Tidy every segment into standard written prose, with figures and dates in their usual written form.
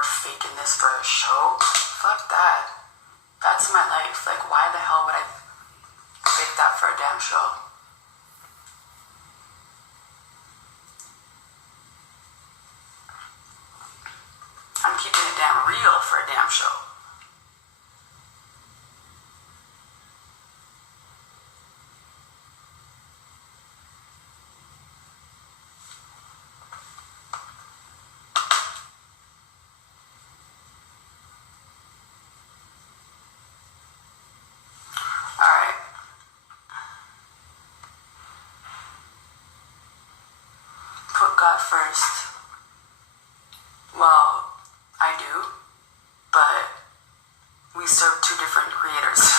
we're faking this for a show. Fuck that. That's my life. Like, why the hell would I fake that for a damn show? I'm keeping it damn real for a damn show. Alright. Put God first. Well, I do, but we serve two different creators.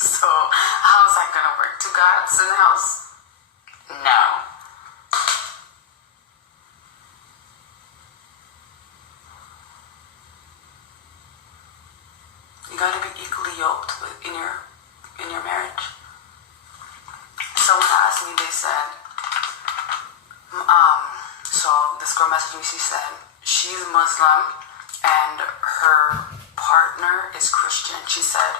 So, how's that gonna work? Two gods in the house? No. You gotta be equally yoked in your marriage. Someone asked me, they said, so this girl messaged me, she said, she's Muslim and her partner is Christian. She said,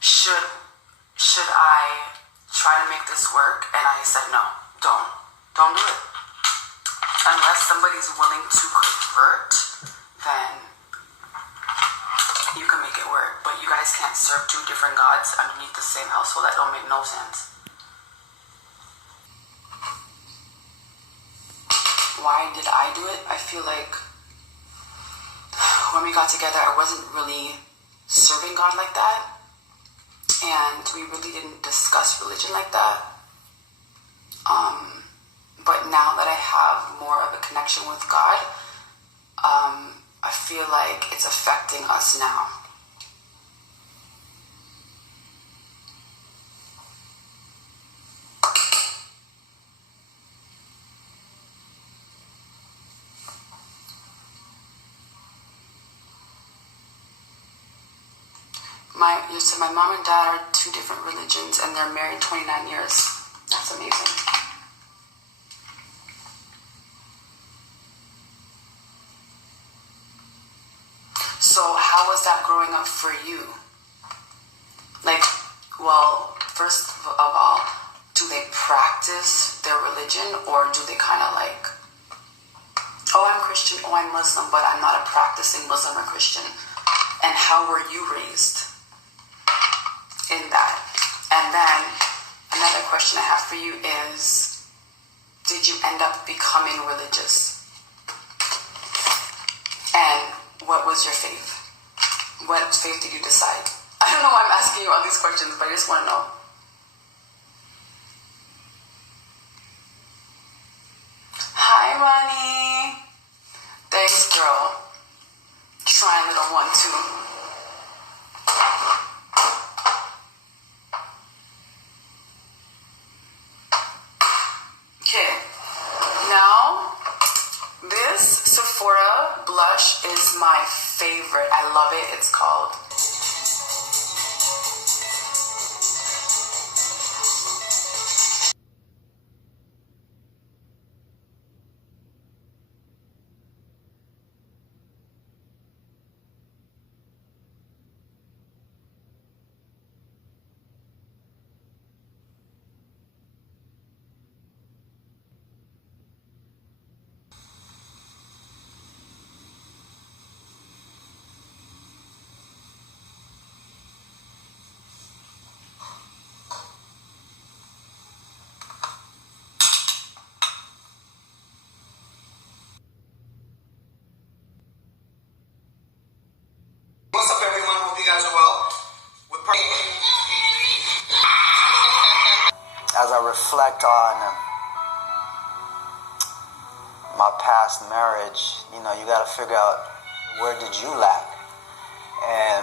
should I try to make this work? And I said, no, don't do it. Unless somebody's willing to convert, then you can make it work. But you guys can't serve two different gods underneath the same household. That don't make no sense. Why did I do it? I feel like when we got together, I wasn't really serving God like that. And we really didn't discuss religion like that. But now that I have more of a connection with God, I feel like it's affecting us now. My mom and dad are two different religions and they're married 29 years. That's amazing. So how was that growing up for you? Like, well, first of all, do they practice their religion or do they kind of like, oh, I'm Christian, oh, I'm Muslim, but I'm not a practicing Muslim or Christian? And how were you raised in that? And then another question I have for you is, did you end up becoming religious? And what was your faith? What faith did you decide? I don't know why I'm asking you all these questions, but I just want to know. Hi, Ronnie. Thanks, girl. Trying little 1, 2. Okay, now this Sephora blush is my favorite. I love it. It's called What's up, everyone? Hope you guys are well. As I reflect on my past marriage, you got to figure out, where did you lack? And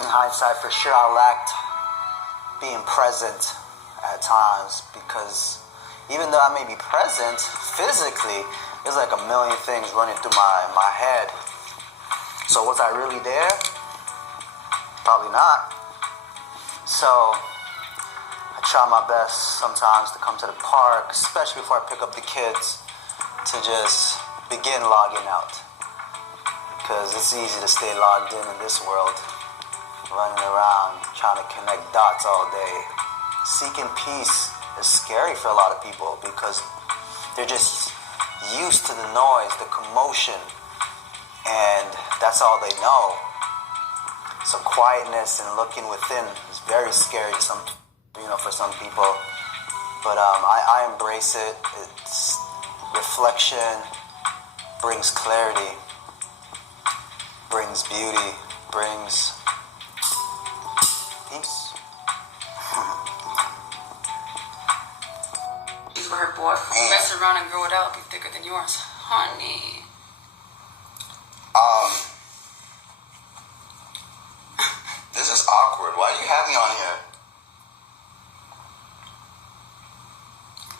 in hindsight, for sure, I lacked being present at times, because even though I may be present physically, there's like a million things running through my head. So was I really there? Probably not. So I try my best sometimes to come to the park, especially before I pick up the kids, to just begin logging out. Because it's easy to stay logged in this world, running around trying to connect dots all day. Seeking peace is scary for a lot of people because they're just used to the noise, the commotion, and that's all they know. So quietness and looking within is very scary to some, for some people. But I embrace it. It's reflection, brings clarity, brings beauty, brings peace. She's with her boy. Mess around and grow it out, be thicker than yours. Honey. This is awkward. Why do you have me on here?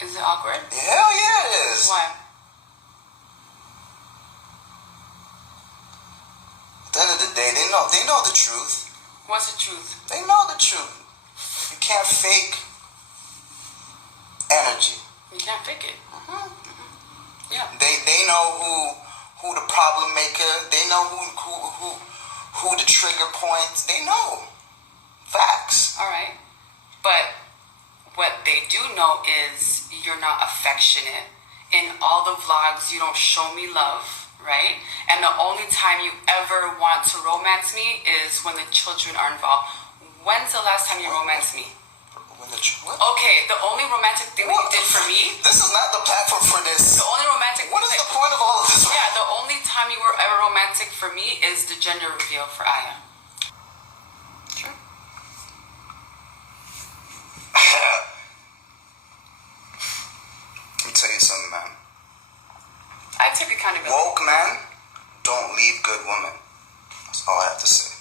Is it awkward? Hell yeah, it is. Why? At the end of the day, they know the truth. What's the truth? They know the truth. You can't fake energy. You can't fake it. Yeah. They know who the problem maker. They know who the trigger points. They know. Facts. All right. But what they do know is you're not affectionate. In all the vlogs, you don't show me love, right? And the only time you ever want to romance me is when the children are involved. When's the last time you romanced me? What? Okay, the only romantic thing that you did for me. This is not the platform for this. The only romantic. What is the point of all of this? Yeah, the only time you were ever romantic for me is the gender reveal for Aya. True. Let me tell you something, man. I take accountability. Woke men don't leave good women. That's all I have to say.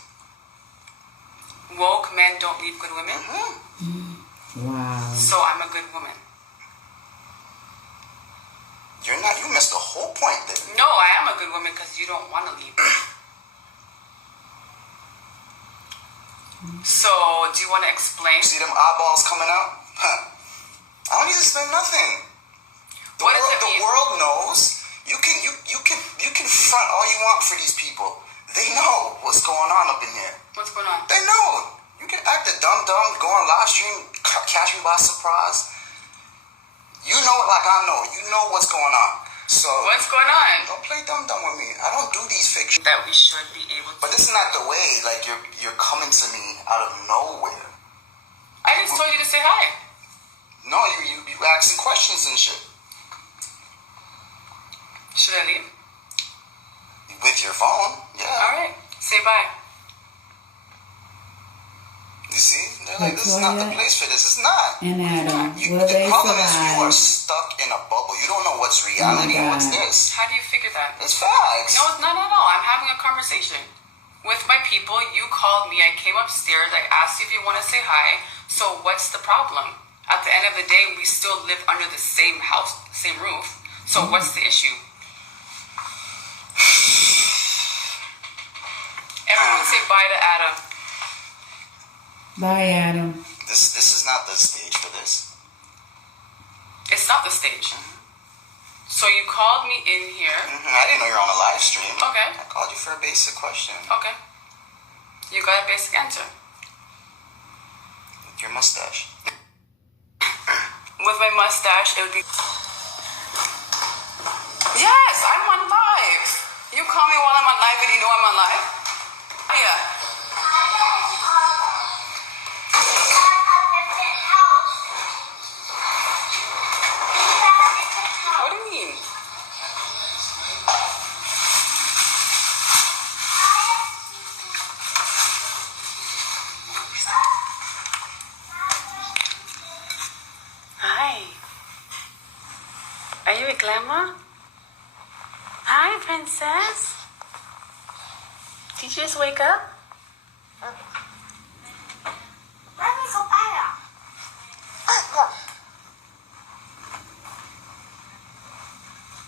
Woke men don't leave good women. Wow. So I'm a good woman. You're not. You missed the whole point there. No, I am a good woman because you don't want to leave. So, do you want to explain? See them eyeballs coming out? Huh. I don't need to explain nothing. What does it The mean? world knows. You can front all you want for these people. They know what's going on up in here. What's going on? They know. You can act a dumb, go on live stream, catch me by surprise. You know it like I know. You know what's going on. So What's going on? don't play dumb with me. I don't do these fiction. That we should be able to. But this is not the way. Like you're coming to me out of nowhere. I just told you to say hi. No, you asking questions and shit Should I leave? with your phone. Yeah. All right. Say bye. You see? They're like, this is not the place for this. It's not. And Adam, The will they problem is you are survive? stuck in a bubble. You don't know what's reality and what's God. this. How do you figure that? It's facts. No, it's not at all. I'm having a conversation with my people. You called me. I came upstairs. I asked you if you want to say hi. So what's the problem? At the end of the day, we still live under the same house, same roof. So what's the issue? Everyone say bye to Adam. Bye, Adam. This is not the stage for this. It's not the stage. So you called me in here. I didn't know you were on a live stream. Okay. I called you for a basic question. Okay. You got a basic answer. Your mustache. With my mustache, it would be... Yes, I'm on live. You call me while I'm on live and you know I'm on live? Yeah. What do you mean? Hi. Are you a glamour? Hi, princess. Did you just wake up?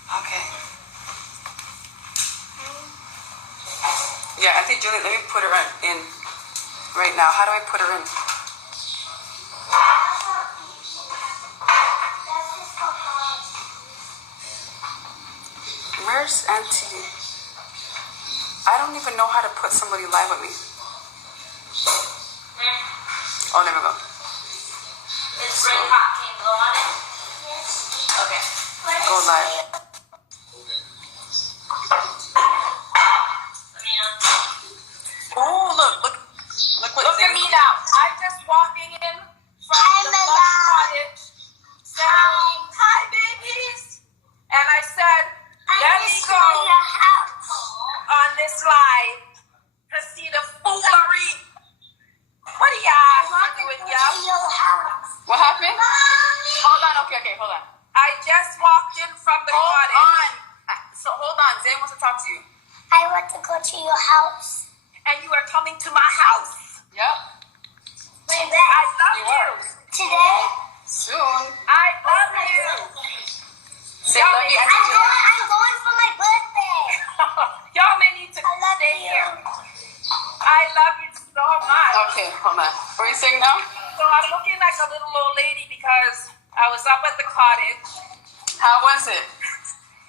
Okay. Yeah, Auntie Julie, let me put her in right now. How do I put her in? Where's Where's Auntie? I don't even know how to put somebody live with me. Oh, there we go. It's red hot. Can you blow on it? Yes. Okay. Go live. Oh, Look at me now. I'm just walking in from the bus cottage. Saying, hi, babies. And I said, let me go on this live to see the foolery. What are y'all doing, y'all? What happened? Hold on. Okay, hold on. I just walked in from the cottage. So hold on. Zane wants to talk to you. I want to go to your house. And you are coming to my house. Yep. I love you. Today? Soon. I love you. Say love you, Auntie Julia. I'm going for my birthday. Y'all may need to I love stay you. here. I love you so much. Okay, hold on. What are you saying now? So I'm looking like a little old lady because I was up at the cottage. How was it?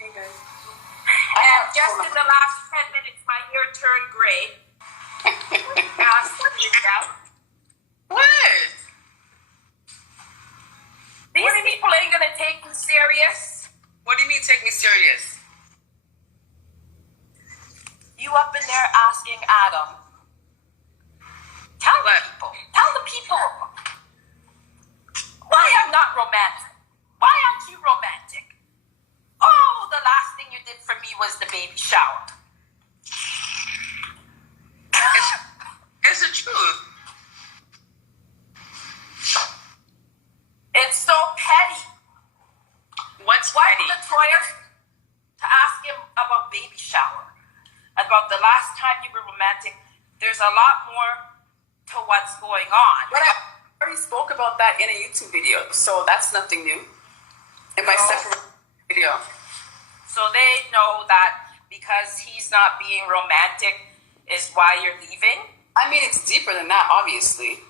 And just in the last 10 minutes, my hair turned gray. What? These people ain't gonna take me serious. What do you mean take me serious? You up in there asking Adam. Tell the people. Why I'm not romantic? Why aren't you romantic? Oh, the last thing you did for me was the baby shower. It's the truth. It's so petty. What's Why petty? Latoya to ask him about baby shower? About the last time you were romantic. There's a lot more to what's going on. But I already spoke about that in a YouTube video, so that's nothing new. In my separate video. So they know that because he's not being romantic is why you're leaving. I mean, it's deeper than that, obviously.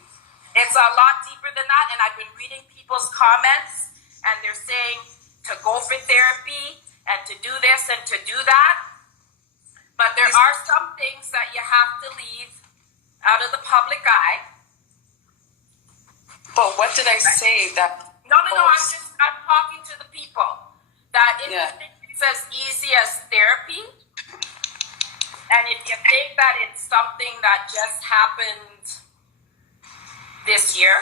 It's a lot deeper than that, and I've been reading people's comments, and they're saying to go for therapy and to do this and to do that. But there are some things that you have to leave out of the public eye. But what did I say that... No, I'm talking to the people. That if Yeah. you think it's as easy as therapy, and if you think that it's something that just happened this year,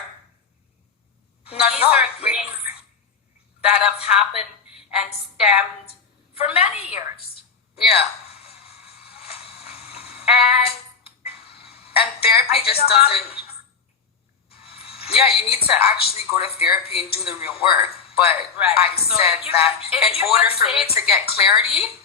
No, these are things that have happened and stemmed for many years. Yeah. And therapy just doesn't... Yeah, you need to actually go to therapy and do the real work. But Right. I So said you that can- if in you order can for me say- to get clarity,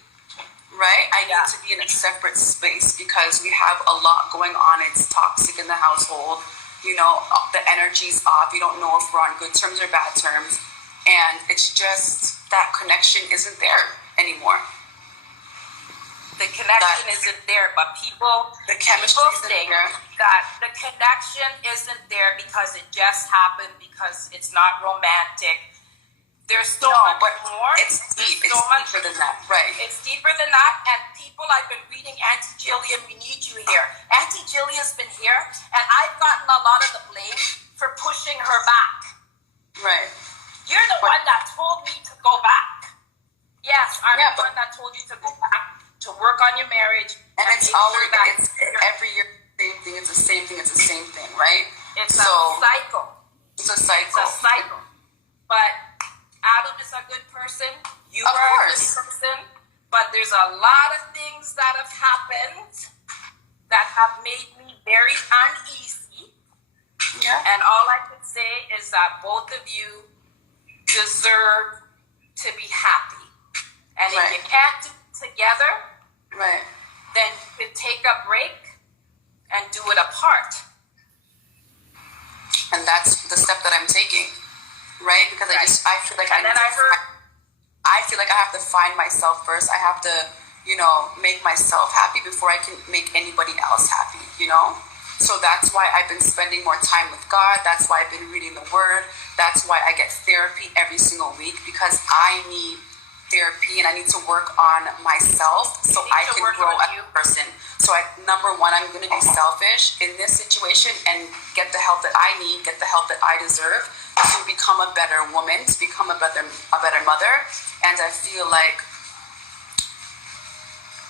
right, I Yeah. need to be in a separate space because we have a lot going on. It's toxic in the household. You know, the energy's off. You don't know if we're on good terms or bad terms. And it's just that connection isn't there anymore. The connection isn't there, but The chemistry people isn't think there. that the connection isn't there because it just happened, because it's not romantic. There's so much more. It's deep. There's It's so much deeper than that, right? It's deeper than that, and people, I've been reading Auntie Jillian, we need you here. Auntie Jillian's been here, and I've gotten a lot of the blame for pushing her back. Right. You're the one that told me to go back. Yes, I'm Yeah, the one that told you to go back, to work on your marriage. And it's make always, sure that it's every year, same thing. It's the same thing. It's the same thing, right? it's so a cycle. it's a It's cycle. a cycle. But Adam is a good person. You Of are course. a good person. But there's a lot of things that have happened that have made me very uneasy. Yeah. And all I can say is that both of you deserve to be happy. And if you Right. can't do it together, Right. then you could take a break and do it apart. And that's the step that I'm taking, right? Because Right. I feel like And then I heard- I feel like I have to find myself first. I have to, make myself happy before I can make anybody else happy, So that's why I've been spending more time with God. That's why I've been reading the Word. That's why I get therapy every single week, because I need therapy and I need to work on myself so I can grow as a person. So number one, I'm going to be selfish in this situation and get the help that I need, get the help that I deserve to become a better woman, to become a better mother. And I feel like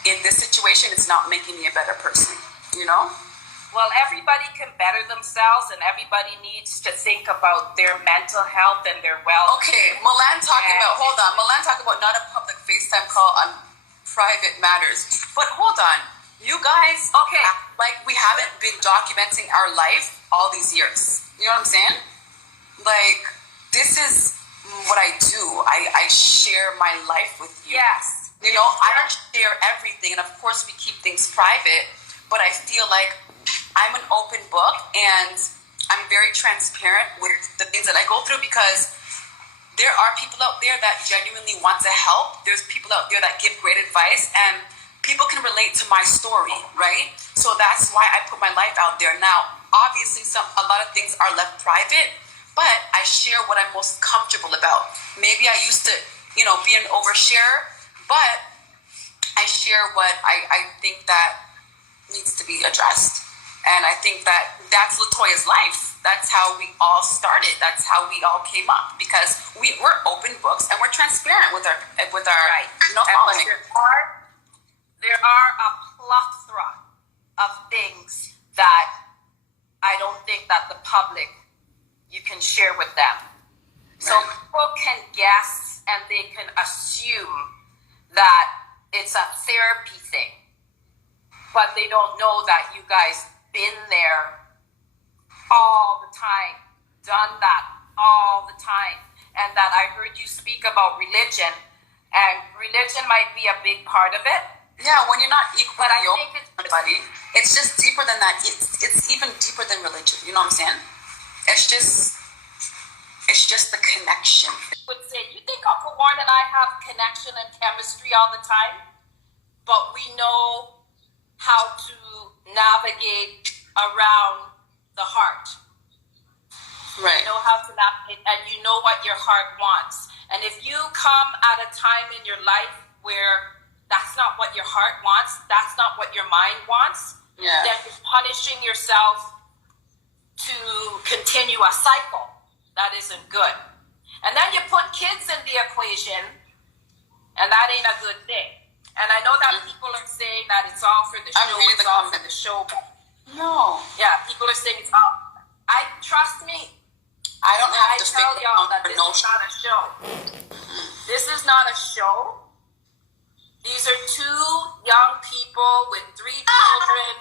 in this situation, it's not making me a better person, you know? Well, everybody can better themselves, and everybody needs to think about their mental health and their well. Okay, Milan talking about not a public FaceTime call on private matters. But hold on, you guys, Okay, like we haven't been documenting our life all these years. You know what I'm saying? Like, this is what I do. I share my life with you. yes. You know, I don't share everything, and of course we keep things private, but I feel like I'm an open book and I'm very transparent with the things that I go through because there are people out there that genuinely want to help. There's people out there that give great advice and people can relate to my story, right? So that's why I put my life out there. Now, obviously a lot of things are left private, but I share what I'm most comfortable about. Maybe I used to, be an oversharer, but I share what I think that needs to be addressed. And I think that's Latoya's life. That's how we all started. That's how we all came up because we're open books and we're transparent with our Right. following. There are a plethora of things that I don't think that the public you can share with them. So people can guess and they can assume that it's a therapy thing, but they don't know that you guys been there all the time, done that all the time, and that I heard you speak about religion, and religion might be a big part of it. Yeah, when you're not equal But I to think somebody, it's just deeper than that. It's even deeper than religion. You know what I'm saying? It's just the connection. I would say, you think Uncle Warren and I have connection and chemistry all the time, but we know how to navigate around the heart. Right. You know how to navigate, and you know what your heart wants. And if you come at a time in your life where that's not what your heart wants, that's not what your mind wants, Yeah. then you're punishing yourself to continue a cycle that isn't good. And then you put kids in the equation, and that ain't a good thing. And I know that people are saying that it's all for the show, reading it's the all for comments. the show. No. Yeah, people are saying it's all. Trust me, I don't have I to tell fake y'all that for this no is not a show. This is not a show. These are two young people with 3 children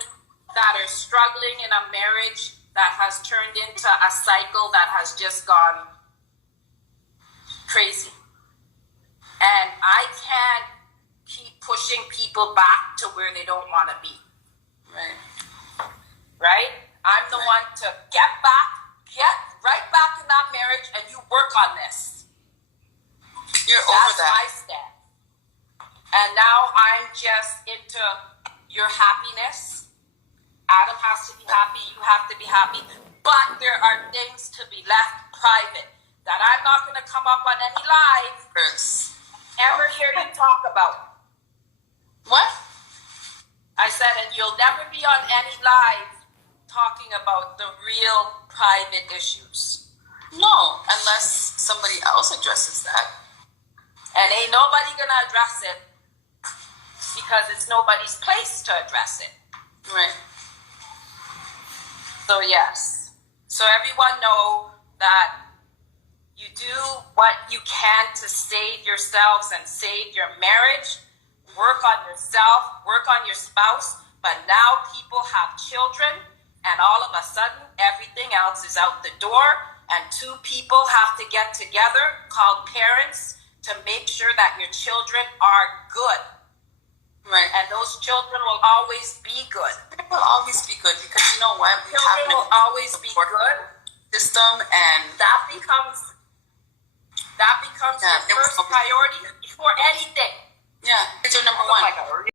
that are struggling in a marriage that has turned into a cycle that has just gone crazy. And I can't keep pushing people back to where they don't want to be. Right. Right? I'm the one to get right back in that marriage, and you work on this. You're That's over that. my stand. And now I'm just into your happiness. Adam has to be happy, you have to be happy. But there are things to be left private that I'm not going to come up on any live Yes. ever hear you talk about. What? I said, and you'll never be on any live talking about the real private issues. No, unless somebody else addresses that. And ain't nobody gonna address it because it's nobody's place to address it. Right. So yes. So everyone know that you do what you can to save yourselves and save your marriage. Work on yourself, work on your spouse, but now people have children and all of a sudden everything else is out the door and 2 people have to get together called parents to make sure that your children are good. Right. And those children will always be good. It will always be good because you know what? We Children will always be good. System and That becomes your first priority before anything. yeah, it's your number one. Oh my God.